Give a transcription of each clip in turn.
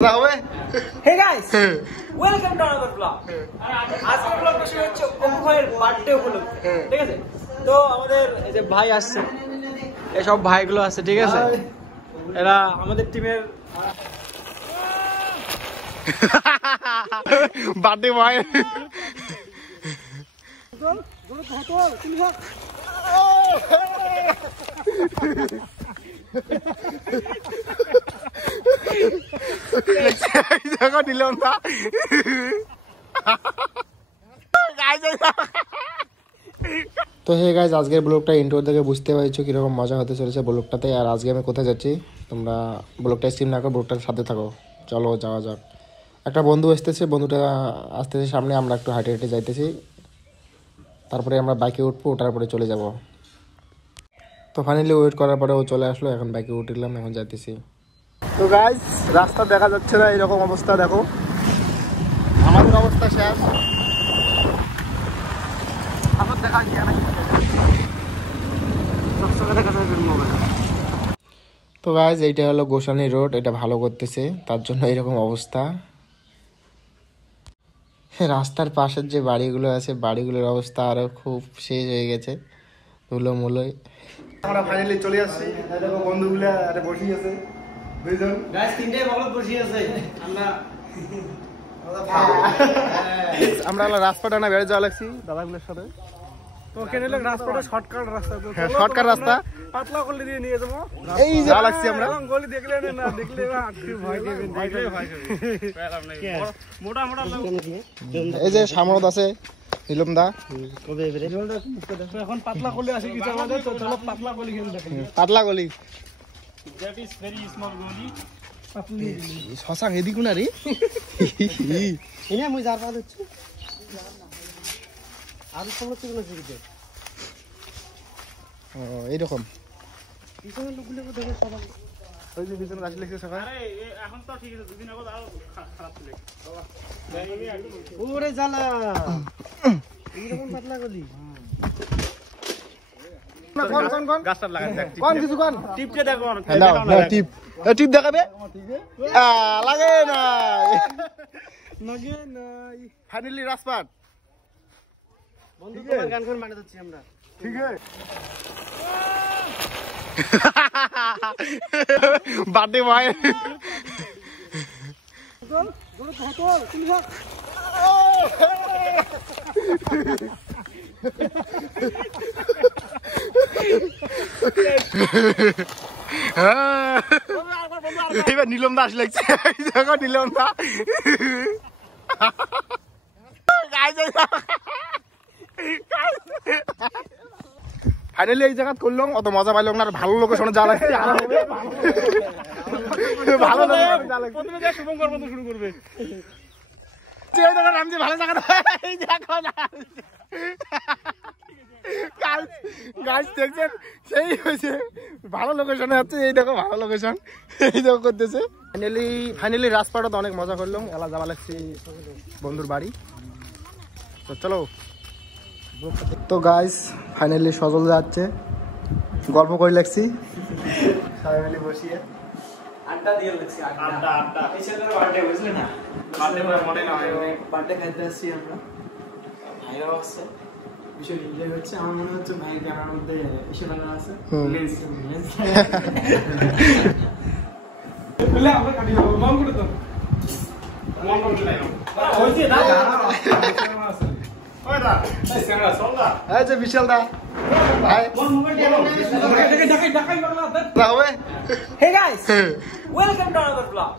Hey guys, welcome to another vlog. আজকের ব্লগটা শুরু হচ্ছে অপু ভাইয়ের বার্থডে উপলক্ষে, ঠিক আছে? তো আমাদের এই যে ভাই আসছে, এই সব ভাইগুলো আছে, ঠিক আছে? এরা আমাদের টিমের বার্থডে বয়। নিলাম না তো হে গাইজ, আজকের ব্লগটা ইন্ট্রো থেকে বুঝতে পারছো কিরকম মজা হতে চলেছে ব্লগটাতে। আর আজকে আমি কোথায় যাচ্ছি তোমরা ব্লগটা স্কিপ না করে ব্লগটার সাথে থাকো। চলো যাওয়া যাক। একটা বন্ধু আসতেছে, বন্ধুটা আসতেছে সামনে, আমরা একটু হাঁটে হেঁটে যাইতেছি, তারপরে আমরা বাইকে উঠবো, ওঠার পরে চলে যাব। তো ফাইনালি ওয়েট করার পরে ও চলে আসলো, এখন বাইকে উঠলাম, এখন যাইতেছি। তো গাইজ, রাস্তা দেখা যাচ্ছে না, এরকম অবস্থা। দেখো আমাদের অবস্থা শেষ। তো গাইজ, এইটা হলো গোসানি রোড, এটা ভালো করতেছে, তার জন্য এরকম অবস্থা। রাস্তার পাশের যে বাড়িগুলো আছে, বাড়িগুলোর অবস্থা আরো খুব শেষ হয়ে গেছে, ধুলো মুলোয়। আমরা ফাইনালি চলে আসছি, দেখো বন্ধুগুলা আরে বসে আছে, দুইজন গাইস, তিনটে বলদ বসে আছে। আমরা রাস্তাটা না বেড়ে যাওয়া লাগছি দাদাগুলোর সাথে। তো কেনেলে রাস্তাটা শর্টকাট রাস্তা, তো হ্যাঁ শর্টকাট রাস্তা, পাতলা করলে দিয়ে নিয়ে যাবো। এই যা লাগছি আমরা গলি দেখলে না দেখলে ভয় দেবেন, দেখলে ভয় দেবেন। মোটা মোটা এই যে সামরদ আছে, নীলম দা। কবে এবারে এখন পাতলা করলে আসে কিছু আমাদের, তো চলো পাতলা করলে খেলে দেখেন। পাতলা গলি, দ্যাট ইজ ভেরি স্মল গলি। শশাং এদিকে না রে, এনে মই যার পাদ হচ্ছে আর সমস্ত গুলো দিতে। ও এইরকম পিছনের লোকগুলো দেখে সবাই ওই যে পিছনে গাছ লেগেছে সবাই। আরে এখন তো ঠিক আছে, দুদিন আগে আরো খারাপ ছিল। ওরে জ্বালা, এইরকম পাতলা গলি। কোন কোন কোন গাছটা লাগাই দেখ, কোন কিছু কোন টিপকে দেখো, না টিপ, টিপ দেখাবে লাগে না, লাগে নাই। ফাইনালি রাজপাট বন্ধু তোমার গান করে মানে দিচ্ছি আমরা, ঠিক আছে। Birthday boy. এবার নীলম দা আসলে দেখো, নীলম দা ফাইনালি এই জায়গা করলাম, অত মজা পাইলাম না। ভালো লোকেশনে যা লাগছে, ভালো শুভঙ্কর মতো শুরু করবে। ভালো জায়গা গাছ দেখছেন, সেই হয়েছে ভালো লোকেশনে হচ্ছে। এই দেখো ভালো লোকেশন, এই দেখো করতেছে। ফাইনালি রাজপাটত অনেক মজা করলাম, এলা যাওয়া লাগছে বন্ধুর বাড়ি। তো চলো। তো গাইস, ফাইনালি সজল যাচ্ছে, গল্প করে লাগছি সবাই মিলে বসিয়ে আড্ডা দিয়ে লাগছে, আড্ডা আড্ডা। এই ছেলের বার্থডে বুঝলে না, বার্থডে মনে না হয়, বার্থডে খাইতে আসছি আমরা, ভাইরাও আছে, বিষয় এনজয় হচ্ছে। আমার মনে হচ্ছে ভাইয়ের ক্যামেরার মধ্যে এসে লাগা আছে, লেন্স বলে আমরা কাটি যাবো। মন করে তো মন করে নাই হইছে না আছে। ওই দা এই ক্যামেরা সলদা, এই যে বিশাল দা ভাই, কোন মোবাইল দিয়ে ঢাকাই বাংলা না হবে। Hey guys, welcome to another vlog.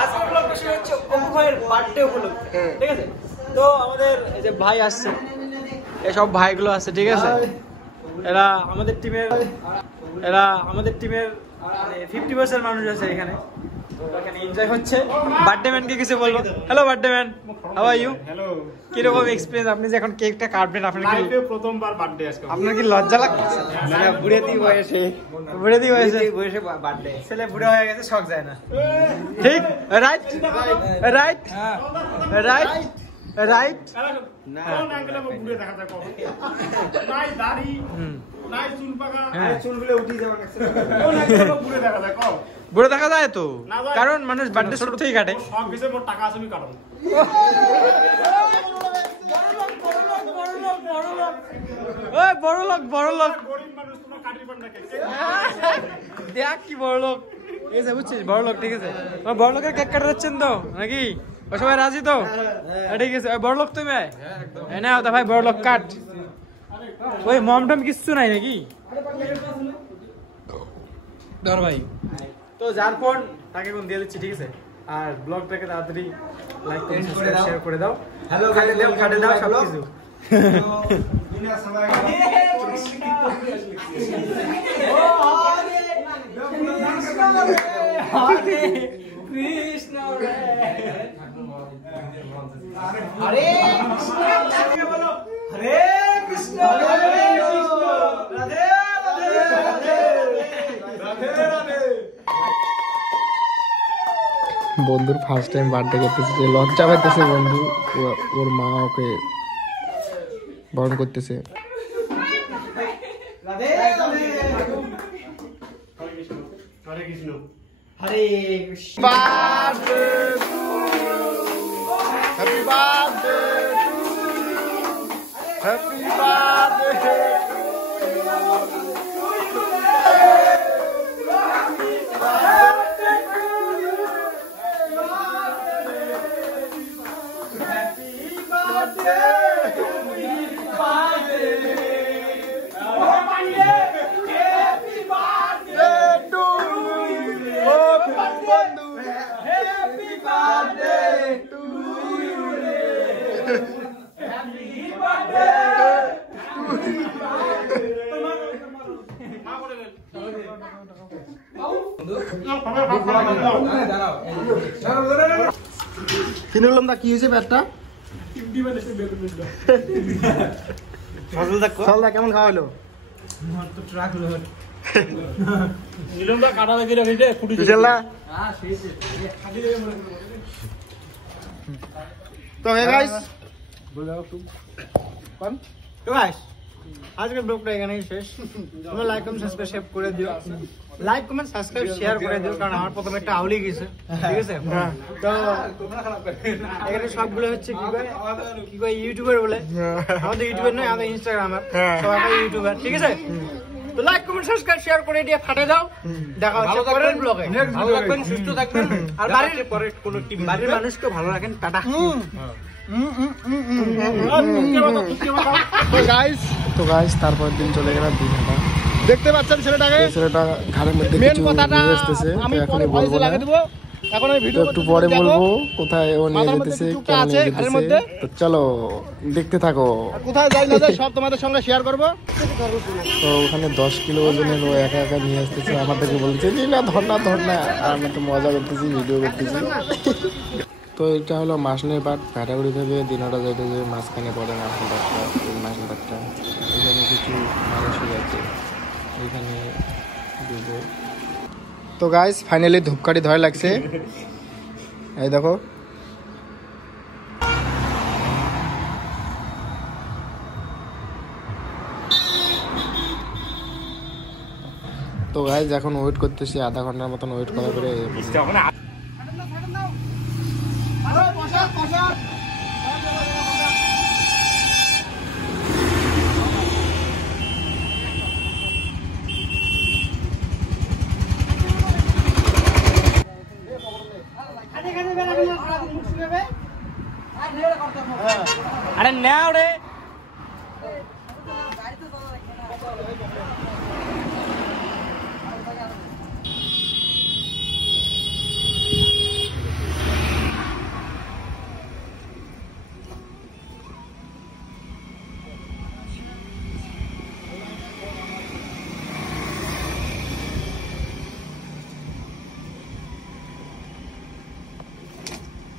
আজকের ব্লগটা শুরু হচ্ছে অপু ভাইয়ের বার্থডে উপলক্ষে, ঠিক আছে? তো আমাদের এই যে ভাই আসছে, এই সব ভাইগুলো আছে, ঠিক আছে? এরা আমাদের টিমের 50% মানুষ আছে এখানে, এখানে এনজয় হচ্ছে। বার্থডে ম্যানকে কিছু বলবো। Hello birthday man, how are you? Hello. কিরকম এক্সপিরিয়েন্স? আপনি যে এখন কেকটা কাটবেন, আপনার কি লাইফে প্রথমবার বার্থডে আজকে? আপনার কি লজ্জা লাগছে? মানে বুড়েতি বয়সে বার্থডে, ছেলে বুড়া হয়ে গেছে, শখ যায় না, ঠিক? Right right right. রাইট না কোন অ্যাঙ্গেলে আমার ঘুরে দেখা যায় কম নাই দাড়ি নাই চুল পাকা চুলগুলো উঠি যাওয়ার কাছে কোন অ্যাঙ্গেলে আমার ঘুরে দেখা যায় কম বুড়ো দেখা যায় তো কারণ মানুষ বার্থডে ছোট থেকেই কাটে সব কিছু মোর টাকা আছে আমি কাটুন ওই বড় লোক গরিব মানুষ তোমরা কাটি পান না কে দেখ কি বড় লোক ঠিক আছে বুঝছিস বড় লোক ঠিক আছে তোমার বড় লোকের কেক কাটাচ্ছেন তো নাকি ও সবাই রাজি তো ঠিক আছে বড় লোক তুমি না তো ভাই বড় লোক কাট ওই মমটম কিচ্ছু নাই নাকি ধর ভাই তো যার ফোন তাকে কোন দিয়ে দিচ্ছি ঠিক আছে আর ব্লগটাকে তাড়াতাড়ি লাইক করে শেয়ার করে দাও হ্যালো খাটে দাও সব কিছু কৃষ্ণ রে হরে কৃষ্ণ রাধে রাধে বন্ধুর ফার্স্ট টাইম বার্থডে করতেছে যে লজ্জা পাইতেছে বন্ধু ওর মা ওকে বরণ করতেছে Radhe Radhe Hare Krishna Hare Krishna happy birthday happy birthday কিনলাম দা কি হয়েছে ব্যাটটা ফজলদা কেমন খাওয়া হলো নিলমটা কাটা লাগি রে ভিডে ফুটি তো হে গাইস তো গাইস আজকের ব্লগটা এখানেই শেষ তোমরা লাইক কমেন্ট সাবস্ক্রাইব করে দিও লাইক কমেন্ট সাবস্ক্রাইব শেয়ার করে দিও কারণ আমার প্রথমে একটা আউলি গেছে ঠিক আছে তো এখানে সবগুলো হচ্ছে কি কয় ইউটিউবার বলে আমাদের ইউটিউবার নয় আমাদের ইনস্টাগ্রামার সবাই ইউটিউবার ঠিক আছে তো লাইক কমেন্ট সাবস্ক্রাইব শেয়ার করে দিয়ে ফাটে দাও দেখা হচ্ছে পরের ব্লগে ভালো থাকবেন সুস্থ থাকবেন আর বাড়ির পরে কোন টিভি বাড়ির মানুষকে ভালো রাখেন টাটা তো গাইস তারপর দিন চলে গেল 2 ঘন্টা দেখতে পাচ্ছেন ছেলেটা ঘাড়ের মধ্যে কিছু নিয়ে আসতেছে তো এখনই বলবো না এখন আমি ভিডিও একটু পরে বলবো কোথায় ও নিয়ে যেতেছে কেন নিয়ে যেতেছে তো চলো দেখতে থাকো কোথায় যাই না যাই সব তোমাদের সঙ্গে শেয়ার করব তো ওখানে 10 কিলো ওজনের ও একা একা নিয়ে আসতেছে আমাদেরকে বলছে যে না ধর না আর আমি তো মজা করতেছি ভিডিও করতেছি তো এটা হলো মাসনের পাট ক্যাটাগরি থেকে দিনটা যাইতে যে মাঝখানে পড়ে মাসনের পাটটা এখানে কিছু মানুষই আছে এখানে দেবো তো গাইস ফাইনালি ধূপকাঠি ধরে লাগছে এই দেখো তো গাইস এখন ওয়েট করতেছি আধা ঘন্টার মতন ওয়েট করার পরে আরে নাও রে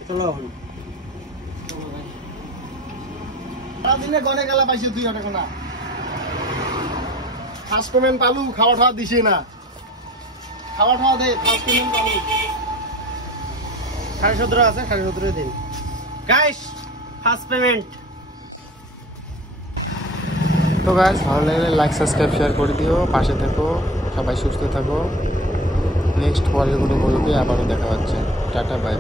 চলো সারাদিনে গনে গেলা পাইছে 2 টাকা না ফার্স্ট পেমেন্ট পালু খাওয়া খাওয়া দিছি না খাওয়া খাওয়া দে ফার্স্ট পেমেন্ট পালু 17.5 আছে 17.5 দিন গাইস ফার্স্ট পেমেন্ট। তো গাইস ভালো লাগলে লাইক সাবস্ক্রাইব শেয়ার করে দিও, পাশে থেকো, সবাই সুস্থ থাকো। নেক্সট পরের কোনো ব্লগে আবারও দেখা হচ্ছে। Tata bye.